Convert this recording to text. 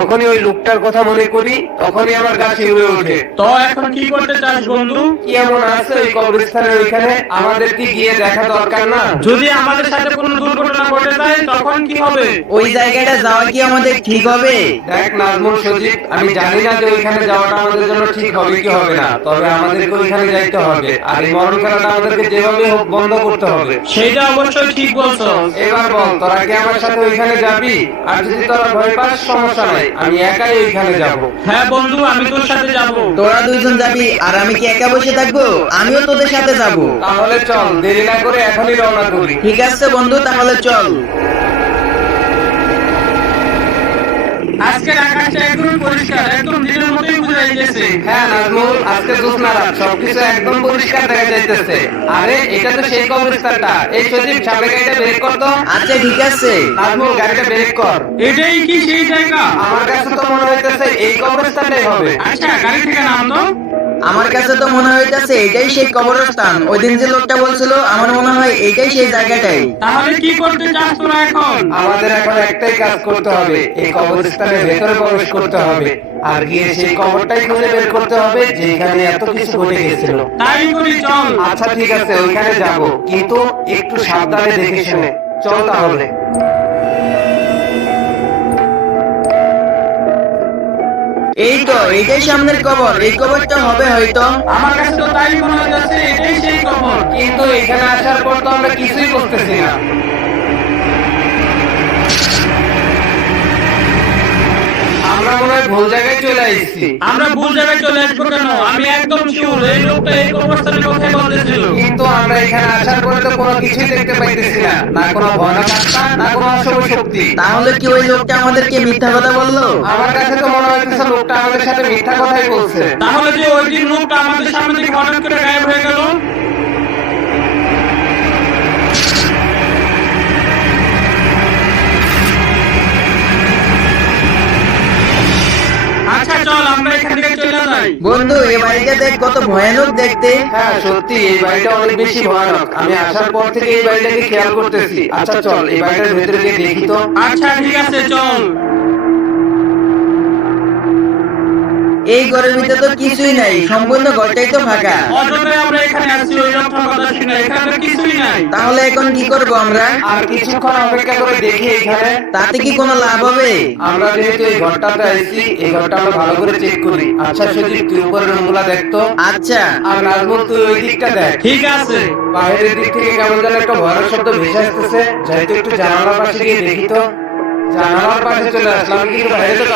যখনই ওই লোকটার কথা মনে করি তখনই আমার গা শিউরে ওঠে। তো এখন কি করতে চাস বন্ধু? কি এমন আছে ওই কবরস্থানের ওইখানে? আমাদের কি গিয়ে দেখা দরকার না? যদি আমাদের সাথে কোনো দুর্ঘটনা ঘটে যায় তখন কি হবে? ওই জায়গাটা যাওয়া কি আমাদের ঠিক হবে? দেখ নাজমুল, সজীব, আমি জানি না যে ওইখানে যাওয়াটা আমাদের জন্য ঠিক হবে কি হবে না, তবে আমাদেরকে ওইখানে যাইতে হবে। আর এই মরণ খেলাটা আমাদেরকে যেভাবে হোক বন্ধ করতে হবে। সেটা অবশ্যই ঠিক বলছো। এবার বল, তোরা কি আমার সাথে ওইখানে যাবি? আর যদি তোরা ভয় পাস সমস্যা নাই, আমি একাই ওইখানে যাব। হ্যাঁ বন্ধু, আমি তোর সাথে যাব। তোরা দুইজন যাবি আর আমি কি একা বসে থাকবো? আমিও তোদের সাথে যাব। তাহলে চল, দেরি না করে এখনই রওনা করি। ঠিক আছে বন্ধু, তাহলে চল। আজকের আকাশটা একদম পরিষ্কার, একদম দিনের মতোই বোঝা যাইতেছে। হ্যাঁ নাজমুল, আজকে জ্যোৎস্না রাত, সবকিছু একদম পরিষ্কার দেখা যাইতেছে। আরে এটা তো সেই কবরস্থানটা। এই সজীব, সামনে গাড়িটা ব্রেক কর তো। আচ্ছা ঠিক আছে। নাজমুল, গাড়িটা ব্রেক কর। এটাই কি সেই জায়গা? আমার কাছে তো মনে হইতেছে এই কবরস্থানটাই হবে। আচ্ছা, গাড়ি থেকে নাম তো। আমার কাছে তো মনে হইতাছে এটাই সেই কবরস্থান। ওই দিন যে লোকটা বলছিল, আমার মনে হয় এটাই সেই জায়গাটাই। তাহলে কি করতে চাস তোরা এখন? আমাদের এখন একটাই কাজ করতে হবে, এই কবরস্থানের ভেতরে প্রবেশ করতে হবে আর গিয়ে সেই কবরটাই খুঁজে বের করতে হবে যেখানে এত কিছু ঘটে গেছিল। তাই করি, চল। আচ্ছা ঠিক আছে, ওইখানে যাব, কিন্তু একটু সাবধানে দেখে শুনে চল তাহলে। এই তো এটাই সামনের কবর। এই কবরটা হবে হয়তো। আমার কাছে তো তাই মনে হচ্ছে এটাই সেই কবর। কিন্তু এখানে আসার পর তো আমরা কিছুই বুঝতেছি না। আমরা মনে হয় ভুল জায়গায় চলে আসছি। আমরা ভুল জায়গায় চলে আসবো কেন? আমি একদম শিওর এই লোকটা এই কবরস্থানের কথাই বলতেছিল। কিন্তু আমরা এখানে আসার পরে তো কোনো কিছুই দেখতে পাইতেছি না, না কোনো ভয়ানক আত্মা, না কোনো অশুভ শক্তি। তাহলে কি ওই লোকটা আমাদেরকে মিথ্যা কথা বললো? আমার কাছে তো মনে হইতেছে লোকটা আমাদের সাথে মিথ্যা কথাই বলছে। তাহলে যে ওই দিন লোকটা আমাদের সামনে থেকে হঠাৎ করে গায়েব হয়ে গেল। আচ্ছা চল, আমরা এখান থেকে চলে যাই। বন্ধু, এই বাড়িটা দেখ কত ভয়ানক দেখতে। হ্যাঁ সত্যি, এই বাড়িটা অনেক বেশি ভয়ানক। আমি আসার পর থেকে এই বাড়িটাকে খেয়াল করতেছি। আচ্ছা চল, এই বাড়িটার ভেতরে গিয়ে দেখি তো। আচ্ছা ঠিক আছে, চল। এই ঘরের ভিতরে তো কিছুই নাই, সম্পূর্ণ ঘরটাই তো ফাঁকা। অযথাই আমরা এখানে আসছি ওই লোকটার কথা শুনে, এখানে তো কিছুই নাই। তাহলে এখন কি করব আমরা? আর কিছুক্ষণ অপেক্ষা করে দেখি এখানে। তাতে কি কোনো লাভ হবে? আমরা যেহেতু এই ঘরটাতে আসছি, এই ঘরটা আমরা ভালো করে চেক করি। আচ্ছা সজীব, তুই উপরের রুমগুলা দেখতো। আচ্ছা। আর নাজমুল, তুই ওই দিকটা দেখ। ঠিক আছে। বাইরের দিক থেকে কেমন যেন একটা ভয়ানক শব্দ ভেসে আসতেছে। যেহেতু একটু জানালার পাশে গিয়ে দেখি তো। জানালার পাশে চলে আসলাম, কিন্তু বাইরে তো